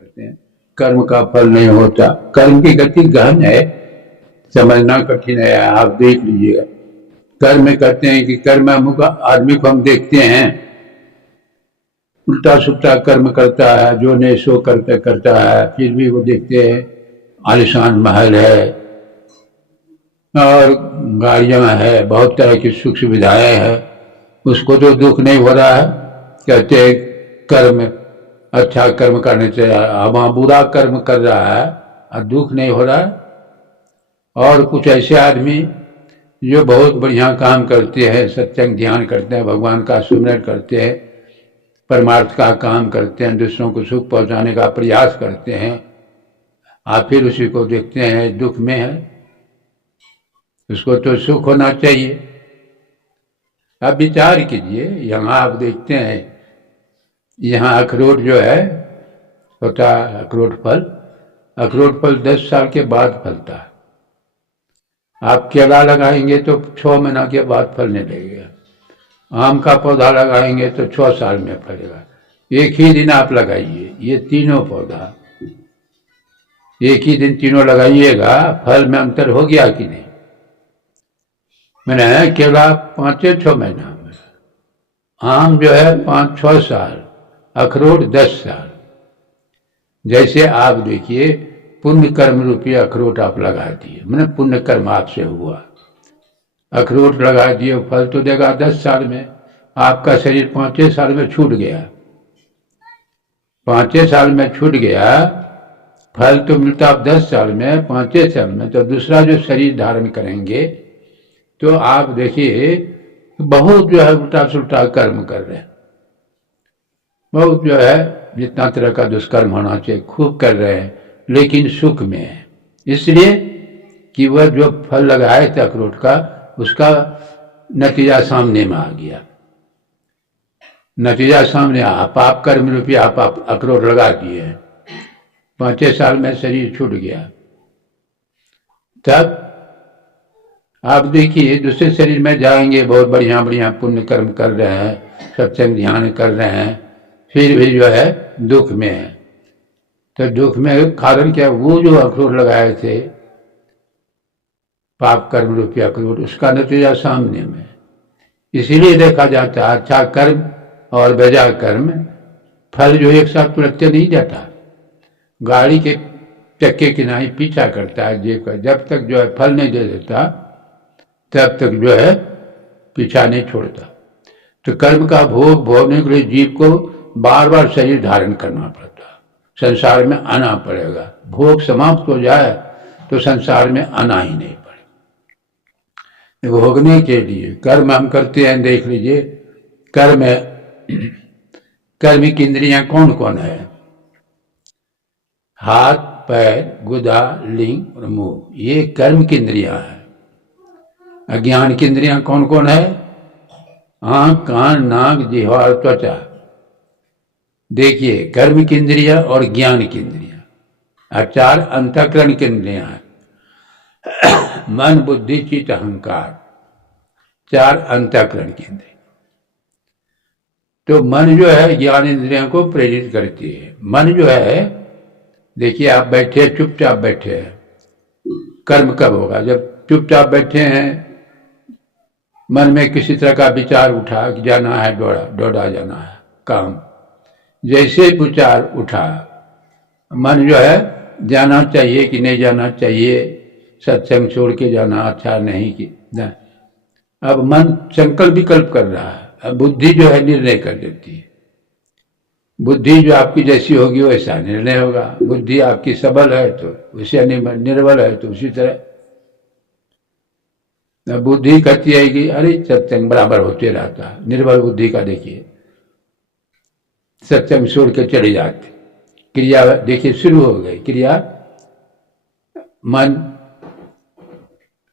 करते हैं, कर्म का फल नहीं होता। कर्म की गति गहन है, समझना कठिन है। आप देख लीजिएगा, कर्म कहते हैं कि कर्म अमुक आदमी को हम देखते हैं उल्टा सुल्टा कर्म करता है, जो नहीं सो करते करता है, फिर भी वो देखते हैं आलिशान महल है और गाड़ियां है, बहुत तरह की सुख सुविधाएं हैं, उसको तो दुख नहीं हो रहा है। कहते हैं कर्म अच्छा कर्म करने चाहिए, वहां बुरा कर्म कर रहा है और दुख नहीं हो रहा है। और कुछ ऐसे आदमी जो बहुत बढ़िया काम करते हैं, सत्संग ध्यान करते हैं, भगवान का सुमिरन करते हैं, परमार्थ का काम करते हैं, दूसरों को सुख पहुंचाने का प्रयास करते हैं, आप फिर उसी को देखते हैं दुख में है। उसको तो सुख होना चाहिए। अब विचार कीजिए, यहाँ आप देखते हैं यहाँ अखरोट जो है होता है, अखरोट फल 10 साल के बाद फलता है। आप केला लगाएंगे तो 6 महीना के बाद फलने लगेगा। आम का पौधा लगाएंगे तो 6 साल में फलेगा। एक ही दिन आप लगाइए, ये तीनों पौधा एक ही दिन तीनों लगाइएगा, फल में अंतर हो गया कि नहीं? मैंने केला 5-6 महीना में, आम जो है 5-6 साल, अखरोट 10 साल। जैसे आप देखिए पुण्य कर्म रूपी अखरोट आप लगा दिए, मैंने पुण्य कर्म आपसे हुआ, अखरोट लगा दिए, फल तो देगा 10 साल में। आपका शरीर 5 साल में छूट गया, 5 साल में छूट गया, फल तो मिलता आप 10 साल में, 5 साल में। तो दूसरा जो शरीर धारण करेंगे तो आप देखिए बहुत जो है उल्टा सुल्टा कर्म कर रहे हैं, बहुत जो है जितना तरह का दुष्कर्म होना चाहिए खूब कर रहे हैं, लेकिन सुख में है। इसलिए कि वह जो फल लगाए थे अखरोट का, उसका नतीजा सामने में आ गया। नतीजा सामने पाप कर्म रूपी आप अखरोट लगा दिए हैं, 5 साल में शरीर छूट गया। तब आप देखिए दूसरे शरीर में जाएंगे, बहुत बढ़िया बढ़िया पुण्य कर्म कर रहे हैं, सत्संग ध्यान कर रहे हैं, फिर भी जो है दुख में है। तो दुख में कारण क्या? वो जो अखरोट लगाए थे पाप कर्म रूपी अखरोट, उसका नतीजा सामने में। इसीलिए देखा जाता है अच्छा कर्म और बेजा कर्म फल जो एक साथ तुरंत नहीं जाता। गाड़ी के चक्के की नहीं पीछा करता है जेब का, जब तक जो है फल नहीं दे देता तब तक जो है पीछा नहीं छोड़ता। तो कर्म का भोग भोगने के लिए जीव को बार बार शरीर धारण करना पड़ता है, संसार में आना पड़ेगा। भोग समाप्त हो जाए तो संसार में आना ही नहीं पड़े। भोगने के लिए कर्म हम करते हैं, देख लीजिए कर्म कर्म की इंद्रियां कौन कौन है? हाथ, पैर, गुदा, लिंग और मुंह, ये कर्म की इंद्रियां हैं। अज्ञान की इंद्रियां कौन कौन है? आंख, कान, नाक, जिह्वा और त्वचा। देखिए कर्म की इंद्रिया और ज्ञान की इंद्रिया, और 4 अंतःकरण की इंद्रियां हैं। मन, बुद्धि, चित्त, अहंकार, 4 अंतःकरण की इंद्रिया। तो मन जो है ज्ञान इंद्रियों को प्रेरित करती है। मन जो है, देखिए आप बैठे चुपचाप बैठे हैं, कर्म कब होगा? जब चुपचाप बैठे हैं, मन में किसी तरह का विचार उठा कि जाना है डोडा जाना है काम, जैसे विचार उठा मन जो है जाना चाहिए कि नहीं जाना चाहिए, सत्संग छोड़ के जाना अच्छा नहीं कि ना। अब मन संकल्प विकल्प कर रहा है, अब बुद्धि जो है निर्णय कर देती है। बुद्धि जो आपकी जैसी होगी वैसा निर्णय होगा। बुद्धि आपकी सबल है तो उसे, निर्बल है तो उसी तरह। बुद्धि कहती है कि अरे सत्संग बराबर होते रहता है, निर्बल बुद्धि का देखिए सत्संग छोड़ के चले जाते, क्रिया देखिए शुरू हो गई, क्रिया मन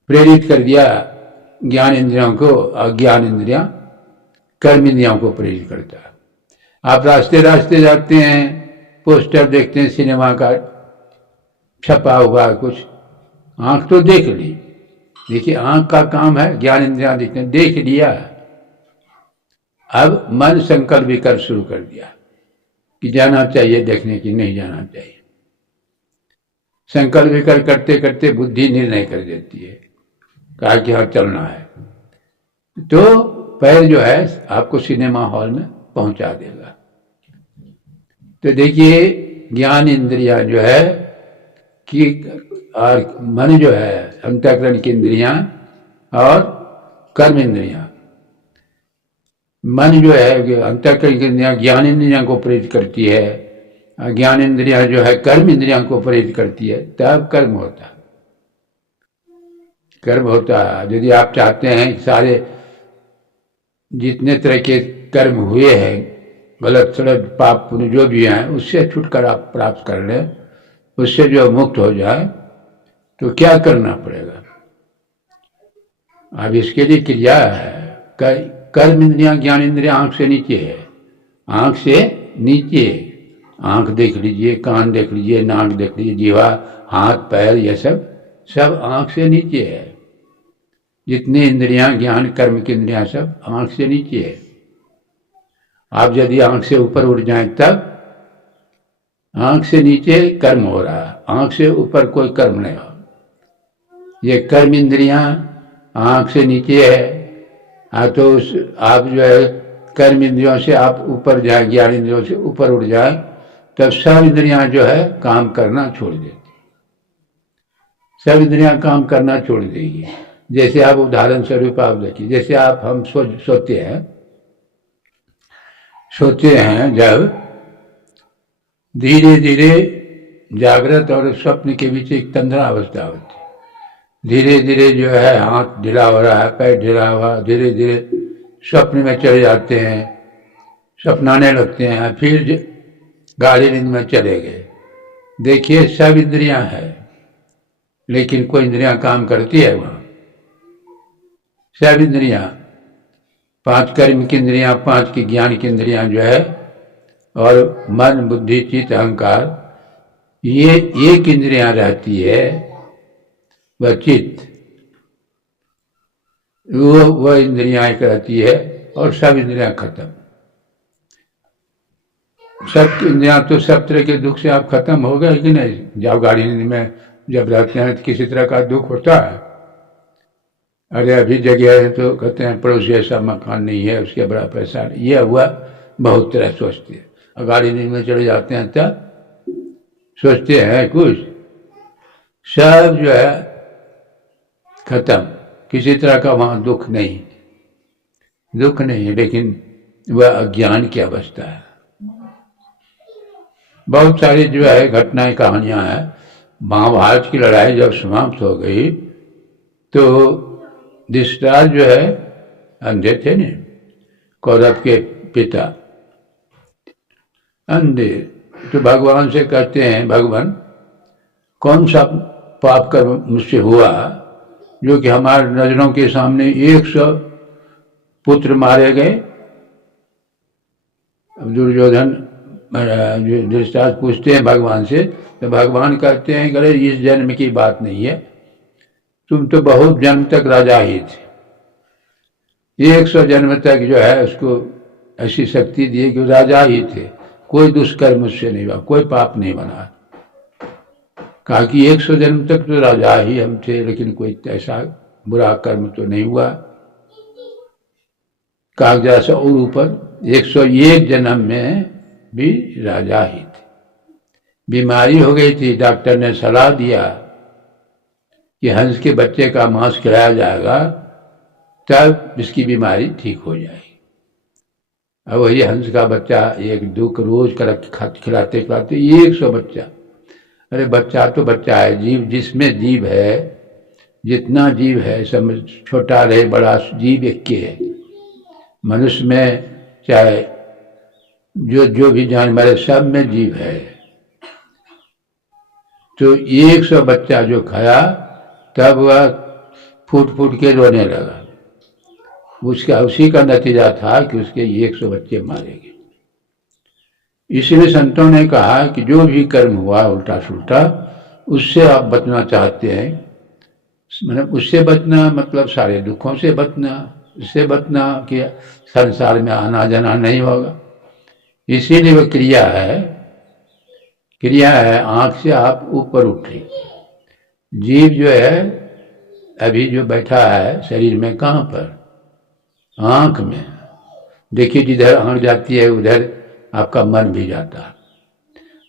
प्रेरित कर दिया ज्ञान इंद्रियों को, अज्ञान इंद्रियां कर्म इंद्रियों को प्रेरित करता है। आप रास्ते रास्ते जाते हैं, पोस्टर देखते हैं सिनेमा का छपा हुआ कुछ, आंख तो देख ली, देखिए आंख का काम है ज्ञान इंद्रियां देखते हैं, देख लिया। अब मन संकल्प विकल्प शुरू कर दिया, कि जाना चाहिए देखने की, नहीं जाना चाहिए। संकल्प विकल्प करते करते बुद्धि निर्णय कर देती है, कहा कि हाँ चलना है, तो पैर जो है आपको सिनेमा हॉल में पहुंचा देगा। तो देखिए ज्ञान इंद्रिया जो है कि और मन जो है अंतःकरण की इंद्रियां और कर्म इंद्रियां, मन जो है अंतःकरण की इंद्रियां ज्ञान इंद्रियां को प्रेरित करती है, ज्ञान इंद्रियां जो है कर्म इंद्रियां को प्रेरित करती है, तब कर्म होता है। कर्म होता है। यदि आप चाहते हैं सारे जितने तरह के कर्म हुए हैं, गलत सलत पाप पुण्य जो भी हैं, उससे छुटकारा प्राप्त कर लें, उससे जो मुक्त हो जाए, तो क्या करना पड़ेगा? अब इसके लिए क्रिया है। कर्म इंद्रियां ज्ञान इंद्रियां आंख से नीचे है, आंख से नीचे। आंख देख लीजिए, कान देख लीजिए, नाक देख लीजिए, जीवा, हाथ पैर, ये सब आंख से नीचे है। जितनी इंद्रियां ज्ञान कर्म की इंद्रियां सब आंख से नीचे है। आप यदि आंख से ऊपर उठ जाएं तब आंख से नीचे कर्म हो रहा है, आंख से ऊपर कोई कर्म नहीं हो। ये कर्म इंद्रियां आंख से नीचे है। तो आप जो है कर्म इंद्रियों से आप ऊपर जाए, ज्ञान इंद्रियों से ऊपर उठ जाए, तब सब इंद्रियां जो है काम करना छोड़ देती, सब इंद्रियां काम करना छोड़ देगी। जैसे आप उदाहरण स्वरूप आप देखिए, जैसे आप हम सोते हैं, जब धीरे धीरे जागृत और स्वप्न के बीच एक तंद्रा अवस्था होती है। धीरे धीरे जो है हाथ ढीला हो रहा है, पैर ढीला हुआ, धीरे धीरे स्वप्न में चले जाते हैं, सपनाने लगते हैं, फिर गाढ़ी नींद में चले गए। देखिए सब इंद्रियां हैं, लेकिन कोई इंद्रियां काम करती है वहां? सब इंद्रियां, 5 कर्म की इंद्रियां, 5 की ज्ञान की इंद्रियां जो है, और मन बुद्धि चित्त अहंकार, ये एक इंद्रियां रहती है, वह चित्त, वह इंद्रियां एक रहती है, और सब इंद्रियां खत्म। सब इंद्रियां तो सब तरह के दुख से आप खत्म हो गए कि नहीं? जब गाड़ी में जब रहते हैं तो किसी तरह का दुख होता है। अरे अभी जगह है तो कहते हैं पड़ोसी ऐसा मकान नहीं है, उसके बड़ा पैसा नहीं, ये हुआ, बहुत तरह सोचते हैं। और गाड़ी में चले जाते हैं तब सोचते हैं कुछ, सब जो है खत्म, किसी तरह का वहां दुख नहीं, दुख नहीं, लेकिन वह अज्ञान की अवस्था है। बहुत सारी जो है घटनाएं कहानियां हैं। महाभारत की लड़ाई जब समाप्त हो गई तो धृतराष्ट्र जो है अंधे थे न, कौरव के पिता अंधे, तो भगवान से कहते हैं, भगवान कौन सा पाप कर्म मुझसे हुआ जो कि हमारे नजरों के सामने 100 पुत्र मारे गए? अब दुर्योधन धृतराष्ट्र पूछते हैं भगवान से, तो भगवान कहते हैं अरे इस जन्म की बात नहीं है, तुम तो बहुत जन्म तक राजा ही थे, 100 जन्म तक जो है उसको ऐसी शक्ति दी कि राजा ही थे, कोई दुष्कर्म मुझसे नहीं हुआ, कोई पाप नहीं बना। कहा कि 100 जन्म तक तो राजा ही हम थे, लेकिन कोई ऐसा बुरा कर्म तो नहीं हुआ। कहा जैसा और ऊपर 101 जन्म में भी राजा ही थे, बीमारी हो गई थी, डॉक्टर ने सलाह दिया कि हंस के बच्चे का मांस खिलाया जाएगा तब इसकी बीमारी ठीक हो जाएगी। अब वही हंस का बच्चा एक दुख रोज खिलाते खिलाते 100 बच्चा। अरे बच्चा तो बच्चा है, जीव जिसमें जीव है, जितना जीव है सब, छोटा रहे बड़ा जीव एक के है। मनुष्य में चाहे जो भी जानवर है, सब में जीव है। तो 100 बच्चा जो खाया तब वह फूट फूट के रोने लगा। उसका उसी का नतीजा था कि उसके 100 बच्चे मारे गए। इसलिए संतों ने कहा कि जो भी कर्म हुआ उल्टा सुल्टा, उससे आप बचना चाहते हैं, मतलब उससे बचना मतलब सारे दुखों से बचना, उससे बचना कि संसार में आना जाना नहीं होगा, इसीलिए वो क्रिया है। आंख से आप ऊपर उठे। जीव जो है अभी जो बैठा है शरीर में, कहाँ पर? आंख में। देखिए जिधर आंख जाती है उधर आपका मन भी जाता है।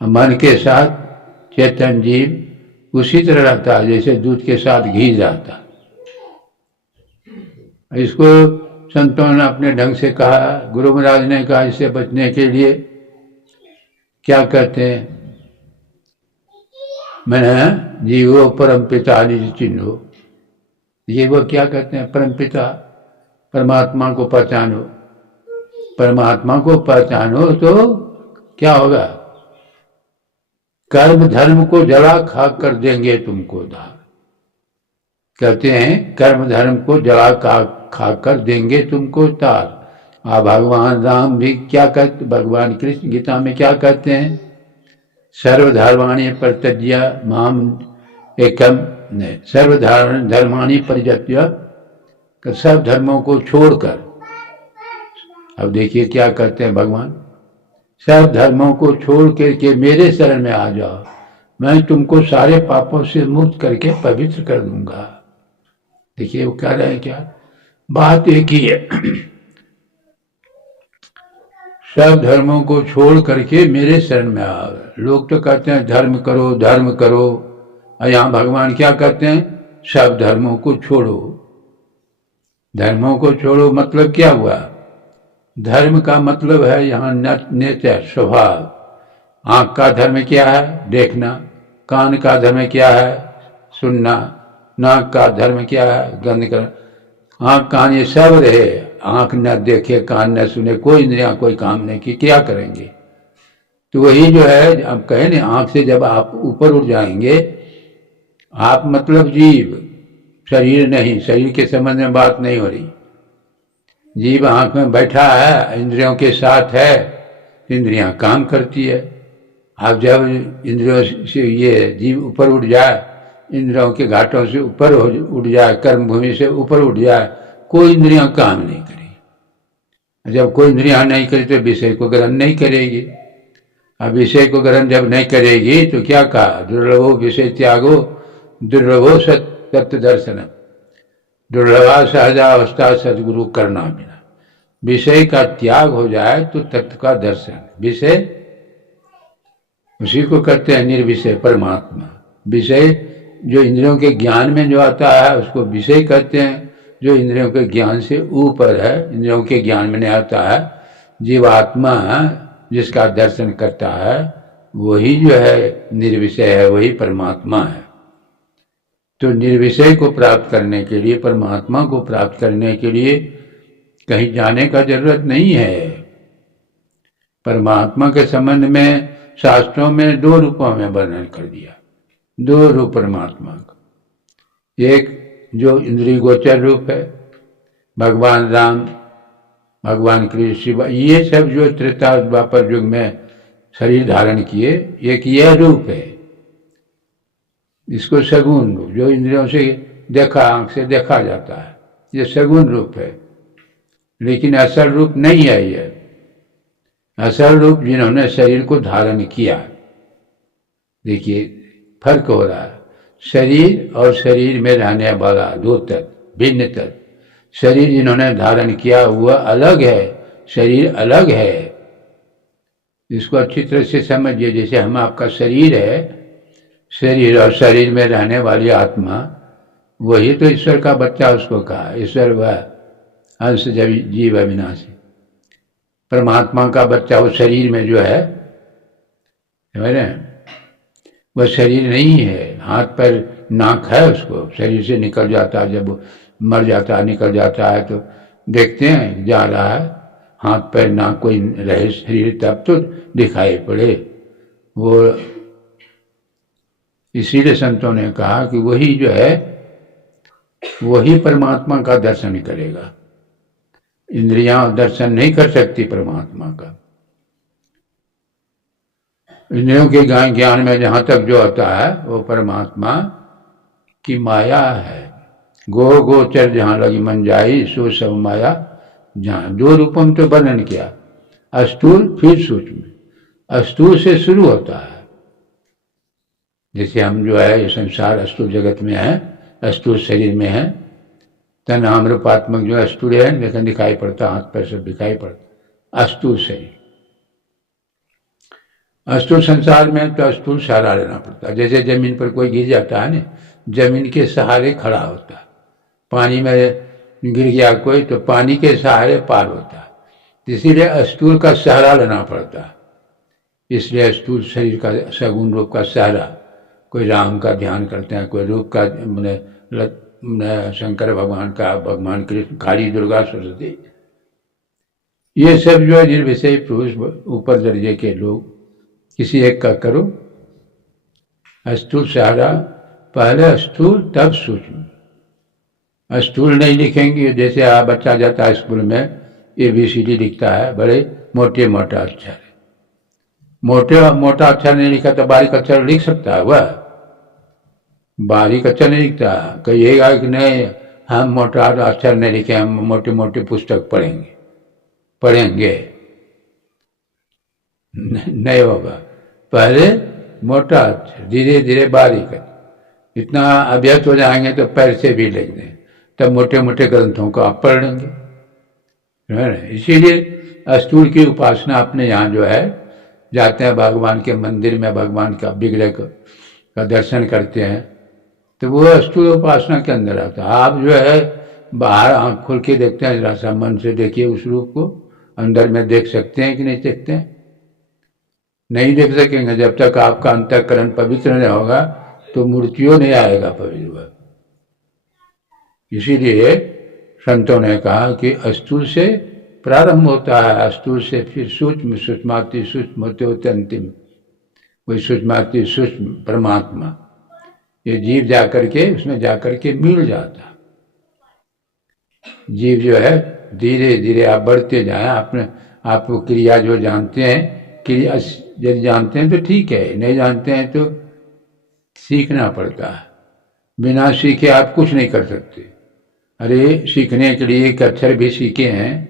मन के साथ चेतन जीव उसी तरह रहता है जैसे दूध के साथ घी जाता है। इसको संतों ने अपने ढंग से कहा, गुरु महाराज ने कहा, इससे बचने के लिए क्या कहते हैं? मैंने जीवो परम पिता निज चिन्हो। ये वो क्या कहते हैं? परम पिता, परमात्मा को पहचानो। परमात्मा को पहचानो तो क्या होगा? कर्म धर्म को जला खा कर देंगे तुमको दार। कहते हैं कर्म धर्म को जला खा कर देंगे तुमको तार। भगवान राम भी क्या कहते, भगवान कृष्ण गीता में क्या कहते हैं? सर्वधर्माणि परित्यज्य माम एकम, सर्वधर्माणि परित्यज्य, सब धर्मों को छोड़कर। अब देखिए क्या कहते हैं भगवान, सब धर्मों को छोड़ करके मेरे शरण में आ जाओ, मैं तुमको सारे पापों से मुक्त करके पवित्र कर दूंगा। देखिए वो कह रहे हैं क्या? बात एक ही है। सब धर्मों को छोड़ करके मेरे शरण में आओ। लोग तो कहते हैं धर्म करो धर्म करो, और यहाँ भगवान क्या कहते हैं? सब धर्मों को छोड़ो। धर्मों को छोड़ो मतलब क्या हुआ? धर्म का मतलब है यहाँ नेचर, स्वभाव। आंख का धर्म क्या है? देखना। कान का धर्म क्या है? सुनना। नाक का धर्म क्या है? गंध करना। आंख कान ये सब रहे, आंख न देखे कान न सुने, कोई इंद्रियां कोई काम नहीं की, क्या करेंगे? तो वही जो है अब कहे ना, आंख से जब आप ऊपर उठ जाएंगे, आप मतलब जीव, शरीर नहीं। शरीर के संबंध में बात नहीं हो रही। जीव आंख में बैठा है, इंद्रियों के साथ है, इंद्रियां काम करती है। आप जब इंद्रियों से ये जीव ऊपर उठ जाए, इंद्रियों के घाटों से ऊपर उठ जाए, कर्म भूमि से ऊपर उठ जाए, कोई इंद्रियां काम नहीं करेगी। जब कोई इंद्रियां नहीं करी तो विषय को ग्रहण नहीं करेगी। अब विषय को ग्रहण जब नहीं करेगी तो क्या कहा? दुर्लभो विषय त्यागो दुर्लभो सत्य दर्शन, दुर्लभा सहजावस्था सदगुरु करना बिना। विषय का त्याग हो जाए तो तत्व का दर्शन। विषय उसी को कहते हैं निर्विषय परमात्मा। विषय जो इंद्रियों के ज्ञान में जो आता है उसको विषय कहते हैं। जो इंद्रियों के ज्ञान से ऊपर है, इंद्रियों के ज्ञान में नहीं आता है, जीवात्मा जिसका दर्शन करता है वही जो है निर्विषय है, वही परमात्मा है। तो निर्विषय को प्राप्त करने के लिए, परमात्मा को प्राप्त करने के लिए कहीं जाने का जरूरत नहीं है। परमात्मा के संबंध में शास्त्रों में दो रूपों में वर्णन कर दिया। दो रूप परमात्मा का, एक जो इंद्रिय गोचर रूप है, भगवान राम, भगवान कृष्ण, शिव, ये सब जो त्रेता द्वापर युग में शरीर धारण किए, एक यह रूप है। इसको सगुण रूप, जो इंद्रियों से देखा, आंख से देखा जाता है, ये सगुण रूप है। लेकिन असल रूप नहीं है ये। असल रूप जिन्होंने शरीर को धारण किया, देखिए फर्क हो रहा है। शरीर और शरीर में रहने वाला दो तत्व, भिन्न तत्व। शरीर जिन्होंने धारण किया हुआ अलग है, शरीर अलग है। इसको अच्छी तरह से समझिए। जैसे हम आपका शरीर है, शरीर और शरीर में रहने वाली आत्मा, वही तो ईश्वर का बच्चा उसको कहा। ईश्वर वह अंश जीव अविनाशी, परमात्मा का बच्चा वो शरीर में जो है, वह शरीर नहीं है। हाथ पैर नाक है, उसको शरीर से निकल जाता है, जब मर जाता है निकल जाता है तो देखते हैं जा रहा है, हाथ पैर नाक कोई रहे शरीर तब तो दिखाई पड़े वो। इसीलिए संतों ने कहा कि वही जो है वही परमात्मा का दर्शन करेगा। इंद्रियां दर्शन नहीं कर सकती परमात्मा का। इंद्रियों के ज्ञान में जहां तक जो होता है वो परमात्मा की माया है। गो गोचर जहां लगी मन जाई, सो सब माया जहां। दो रूपों में तो वर्णन किया। अस्थूल फिर सूक्ष्म, अस्थूल से शुरू होता है। जैसे हम जो है ये संसार अस्थूल जगत में है, अस्थूल शरीर में है, तन नाम रूपात्मक जो अस्थूल है, लेकिन दिखाई पड़ता, हाथ पैर सब दिखाई पड़ता, अस्थूल शरीर। अस्थूल संसार में तो अस्थूल सहारा लेना पड़ता है। जैसे जमीन पर कोई गिर जाता है ना, जमीन के सहारे खड़ा होता है। पानी में गिर गया कोई तो पानी के सहारे पार होता है। इसीलिए अस्थूल का सहारा लेना पड़ता है। इसलिए अस्थूल शरीर का सगुण रूप का सहारा, कोई राम का ध्यान करते हैं, कोई रूप का शंकर भगवान का, भगवान कृष्ण, काली, दुर्गा, सरस्वती, ये सब जो है निर्विषय पुरुष ऊपर दर्जे के लोग, किसी एक का करो। अस्थूल सहारा, पहले अस्थूल तब सूक्ष्म। अस्थूल नहीं लिखेंगे, जैसे बच्चा जाता है स्कूल में ABCD लिखता है, बड़े मोटे मोटा अक्षर, मोटा अक्षर नहीं लिखा तो बारीक अक्षर लिख सकता है वह? बारीक अक्षर नहीं लिखता। कहिएगा कि नहीं हम मोटा अक्षर नहीं लिखे, हम मोटे मोटे पुस्तक पढ़ेंगे, नहीं होगा। पहले मोटा अक्षर, धीरे धीरे बारीक, इतना अभ्यस्त हो जाएंगे तो पैर से भी लिख दें, तब मोटे मोटे ग्रंथों को आप पढ़ लेंगे। इसीलिए अस्थूल की उपासना अपने यहाँ जो है, जाते हैं भगवान के मंदिर में, भगवान का विग्रह का दर्शन करते हैं, तो वो अस्थूल उपासना के अंदर आता है। आप जो है बाहर आँख खोल के देखते हैं, जरा सा मन से देखिए उस रूप को, अंदर में देख सकते हैं कि नहीं देखते हैं? नहीं देख सकेंगे। जब तक आपका अंतःकरण पवित्र नहीं होगा तो मूर्तियों नहीं आएगा पवित्र। इसीलिए संतों ने कहा कि अस्थूल से प्रारंभ होता है, अस्थूल से फिर सूक्ष्म, सूक्ष्माति सूक्ष्म होते होते अंतिम, वही सूक्ष्माति सूक्ष्म परमात्मा, ये जीव जाकर के उसमें जाकर के मिल जाता। जीव जो है धीरे धीरे आप बढ़ते जाए, आपको क्रिया जो जानते हैं, क्रिया यदि जानते हैं तो ठीक है, नहीं जानते हैं तो सीखना पड़ता है। बिना सीखे आप कुछ नहीं कर सकते। अरे सीखने के लिए एक अक्षर भी सीखे हैं,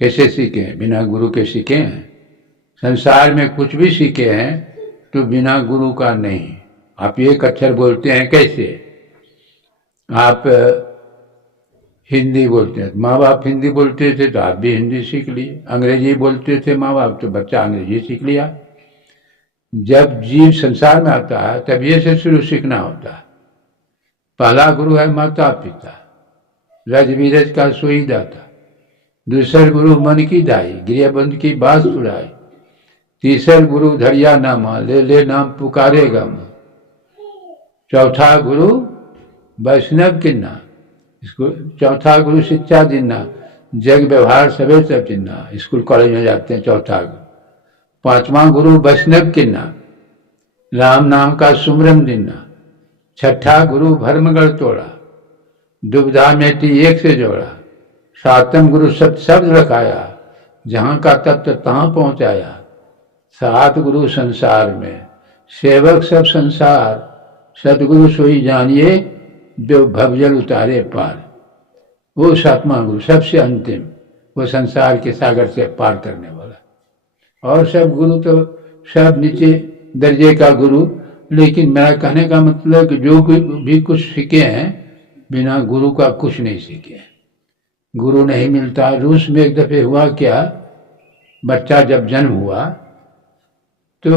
कैसे सीखे हैं? बिना गुरु के सीखे हैं। संसार में कुछ भी सीखे हैं तो बिना गुरु का नहीं। आप एक अक्षर बोलते हैं कैसे? आप हिंदी बोलते हैं, माँ बाप हिंदी बोलते थे तो आप भी हिंदी सीख लिए। अंग्रेजी बोलते थे माँ बाप तो बच्चा अंग्रेजी सीख लिया। जब जीव संसार में आता है तब ये से शुरू सीखना होता है। पहला गुरु है माता पिता, रज विरज का सोई दाता। दूसरा गुरु मन की दाई, गृहबंध की बात सुनाई। तीसरा गुरु धरिया नामा, ले ले नाम पुकारेगा मन। चौथा गुरु वैष्णव किन्ना, इसको चौथा गुरु शिक्षा देना, जग व्यवहार सबे सब चिन्ना। स्कूल कॉलेज में जाते हैं, चौथा गुरु। पांचवा गुरु वैष्णव किन्ना, राम नाम का सुमरन देना। छठा गुरु भरमगढ़ तोड़ा, दुविधा मेटी एक से जोड़ा। सातम गुरु सत शब्द रखाया, जहां का तत्व तहां पहुंचाया। सात गुरु संसार में, सेवक सब संसार। सतगुरु सोई जानिए, जो भवजल उतारे पार। वो सातवां गुरु सबसे अंतिम, वो संसार के सागर से पार करने वाला। और सब गुरु तो सब नीचे दर्जे का गुरु। लेकिन मेरा कहने का मतलब कि जो भी कुछ सीखे हैं, बिना गुरु का कुछ नहीं सीखे। गुरु नहीं मिलता। रूस में एक दफे हुआ क्या, बच्चा जब जन्म हुआ तो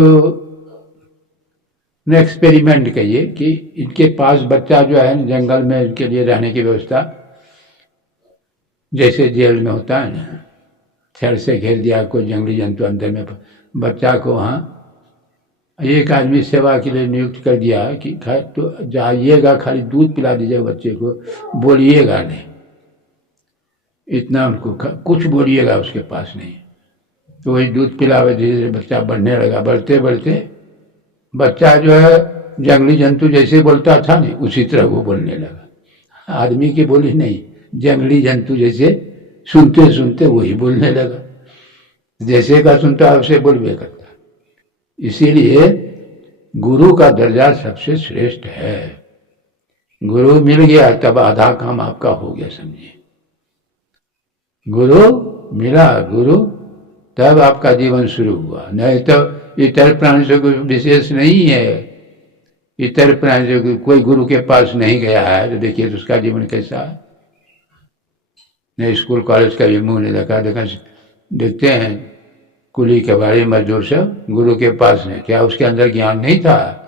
एक्सपेरिमेंट कहिए कि इनके पास बच्चा जो है जंगल में इनके लिए रहने की व्यवस्था, जैसे जेल में होता है ना, छड़ से घेर दिया कोई जंगली जंतु अंदर में, बच्चा को वहाँ एक आदमी सेवा के लिए नियुक्त कर दिया कि तो जाइएगा, खाली दूध पिला दीजिएगा बच्चे को, बोलिएगा नहीं, इतना उनको कुछ बोलिएगा उसके पास नहीं। तो वही दूध पिलावे, धीरे धीरे बच्चा बढ़ने लगा। बढ़ते बढ़ते बच्चा जो है जंगली जंतु जैसे बोलता था नहीं, उसी तरह वो बोलने लगा। आदमी की बोली नहीं, जंगली जंतु जैसे सुनते सुनते वही बोलने लगा। जैसे का सुनता वैसे बोलबे करता। इसीलिए गुरु का दर्जा सबसे श्रेष्ठ है। गुरु मिल गया तब आधा काम आपका हो गया, समझिए। गुरु मिला, गुरु तब आपका जीवन शुरू हुआ। नहीं तो इतर प्राणी से कोई विशेष नहीं है। इतर प्राणी से कोई गुरु के पास नहीं गया है तो देखिए तो उसका जीवन कैसा है। नहीं स्कूल कॉलेज का भी मुंह नहीं देखा देखते हैं कुली कबाड़ी मजदूर सब गुरु के पास नहीं, क्या उसके अंदर ज्ञान नहीं था?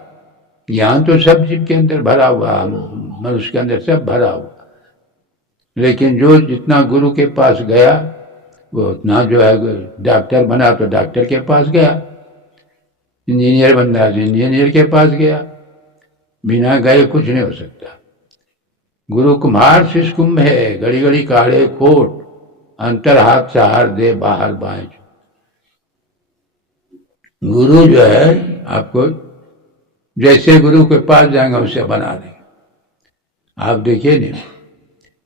ज्ञान तो सब जीव के अंदर भरा हुआ, मनुष्य के अंदर सब भरा हुआ, लेकिन जो जितना गुरु के पास गया वो उतना जो है, डॉक्टर बना तो डॉक्टर के पास गया, इंजीनियर बनना तो इंजीनियर के पास गया, बिना गए कुछ नहीं हो सकता। गुरु कुम्हार शिष्य कुंभ है, घड़ी घड़ी काढ़े खोट, अंतर हाथ सहार दे बाहर बाएं। गुरु जो है आपको जैसे गुरु के पास जाएंगे उसे बना देंगे। आप देखिए नहीं,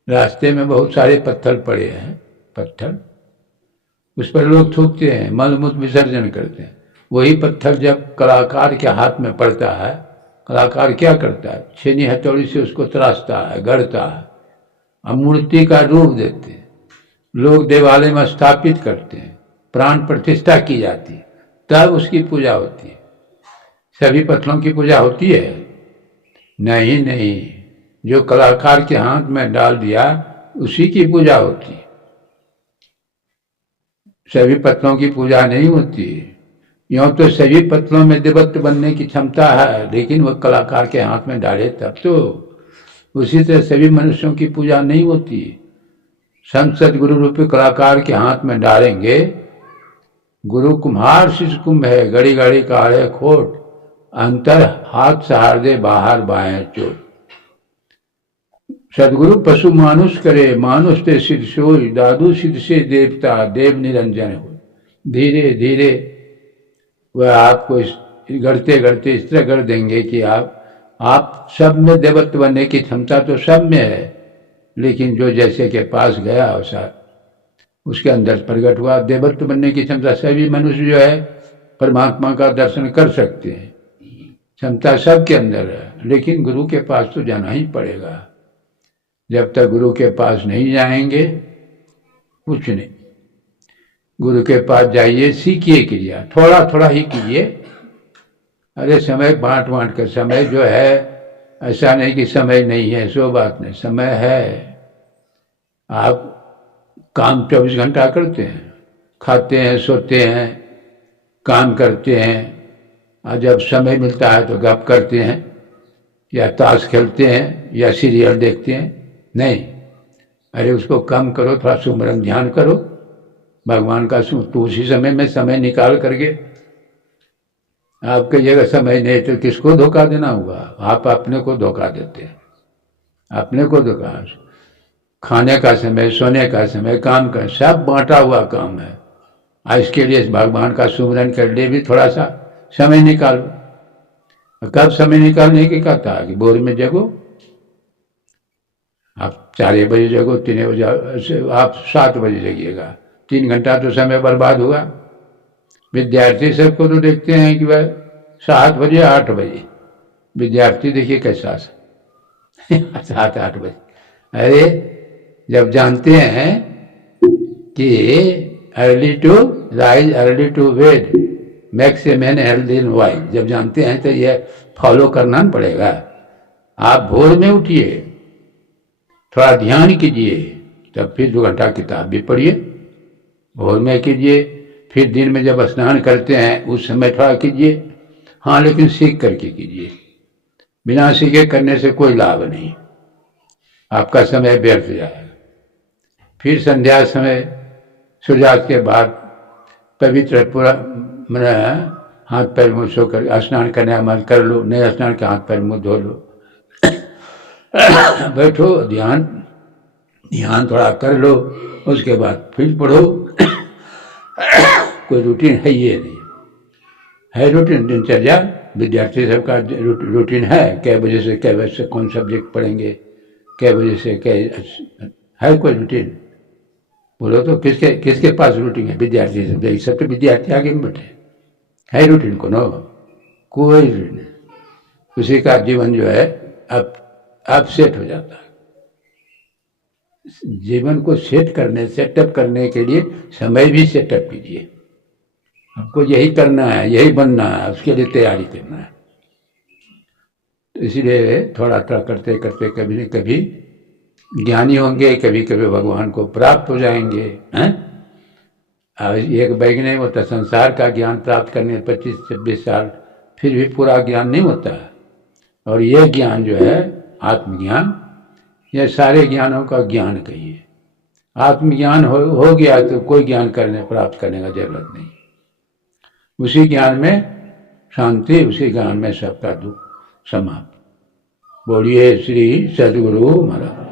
रास्ते में बहुत सारे पत्थर पड़े हैं, पत्थर उस पर लोग थूकते हैं, मलमूत्र विसर्जन करते हैं। वही पत्थर जब कलाकार के हाथ में पड़ता है, कलाकार क्या करता है? छेनी हथौड़ी से उसको तराशता है, गढ़ता है, अब मूर्ति का रूप देते हैं, लोग देवालय में स्थापित करते हैं, प्राण प्रतिष्ठा की जाती है, तब उसकी पूजा होती है। सभी पत्थरों की पूजा होती है? नहीं नहीं, जो कलाकार के हाथ में डाल दिया उसी की पूजा होती है। सभी पत्थरों की पूजा नहीं होती। यूँ तो सभी पत्थरों में देवत्व बनने की क्षमता है, लेकिन वह कलाकार के हाथ में डाले तब तो। उसी तरह सभी मनुष्यों की पूजा नहीं होती। संत सदगुरु रूपी कलाकार के हाथ में डालेंगे। गुरु कुम्हार शिष्य कुंभ है, घड़ी घड़ी काढ़े खोट, अंतर हाथ सहार दे बाहर बाएं चोट। सदगुरु पशु मानुष करे, मानुष ते सिद्ध सोई, दादू सिद्ध से देवता देव निरंजन हो। धीरे धीरे वह आपको गढ़ते गढ़ते इस तरह गढ़ देंगे कि आप सब में देवत्व बनने की क्षमता तो सब में है, लेकिन जो जैसे के पास गया वैसा उसके अंदर प्रकट हुआ। देवत्व बनने की क्षमता सभी मनुष्य जो है परमात्मा का दर्शन कर सकते हैं, क्षमता सबके अंदर है, लेकिन गुरु के पास तो जाना ही पड़ेगा। जब तक गुरु के पास नहीं जाएंगे कुछ नहीं। गुरु के पास जाइए, सीखिए क्रिया, थोड़ा थोड़ा ही कीजिए। अरे समय बांट बांट कर, समय जो है ऐसा नहीं कि समय नहीं है, सो बात नहीं, समय है। आप काम 24 घंटा करते हैं, खाते हैं, सोते हैं, काम करते हैं, और जब समय मिलता है तो गप करते हैं या ताश खेलते हैं या सीरियल देखते हैं। नहीं, अरे उसको कम करो, थोड़ा सुमरन ध्यान करो, भगवान का तो उसी समय में समय निकाल करके। आपके जगह समय नहीं तो किसको धोखा देना होगा? आप अपने को धोखा देते हैं, अपने को धोखा। खाने का समय, सोने का समय, काम का, सब बांटा हुआ काम है। इसके लिए भगवान का सुमरन कर लिए भी थोड़ा सा समय निकालो। कब समय निकालने की कहता है कि भोर में जगो, आप 4 बजे जगो, 3 बजे, आप 7 बजे जगिएगा, 3 घंटा तो समय बर्बाद हुआ। विद्यार्थी सबको तो देखते हैं कि वह 7 बजे 8 बजे, विद्यार्थी देखिए कैसा 7-8 बजे। अरे जब जानते हैं कि early to rise early to bed makes a man healthy and wise, जब जानते हैं तो यह फॉलो करना पड़ेगा। आप भोर में उठिए, थोड़ा ध्यान कीजिए, तब फिर 2 घंटा किताब भी पढ़िए, भोर में कीजिए, फिर दिन में जब स्नान करते हैं उस समय थोड़ा कीजिए। हाँ, लेकिन सीख करके कीजिए, बिना सीखे करने से कोई लाभ नहीं, आपका समय व्यर्थ जाएगा। फिर संध्या समय सूर्यास्त के बाद पवित्र पूरा मैंने हाथ पैर मुँह सो कर स्नान करने मन कर लो, नहीं स्नान के हाथ पैर मुँह धो लो, बैठो, ध्यान थोड़ा कर लो, उसके बाद फिर पढ़ो। कोई रूटीन है ये नहीं है, रूटीन दिनचर्या विद्यार्थी सबका रूटीन है, कै बजे से कै बजे से कौन सब्जेक्ट पढ़ेंगे, कै बजे से कै है कोई रूटीन? बोलो तो किसके पास रूटीन है? विद्यार्थी सब तो विद्यार्थी आगे में बैठे है, रूटीन को नो कोई रूटीन। उसी का जीवन जो है अब सेट हो जाता है। जीवन को सेटअप करने के लिए समय भी सेटअप कीजिए। हमको यही करना है, यही बनना है, उसके लिए तैयारी करना है। तो इसलिए थोड़ा थोड़ा करते करते कभी न कभी ज्ञानी होंगे, कभी कभी भगवान को प्राप्त हो जाएंगे, हैं। एक बैग नहीं होता, संसार का ज्ञान प्राप्त करने 25-26 साल फिर भी पूरा ज्ञान नहीं होता है। और ये ज्ञान जो है आत्मज्ञान, ये सारे ज्ञानों का ज्ञान कहिए। आत्मज्ञान हो गया तो कोई ज्ञान प्राप्त करने का जरूरत नहीं। उसी ज्ञान में शांति, उसी ज्ञान में सबका दुख समाप्त। बोलिए श्री सद्गुरु महाराज।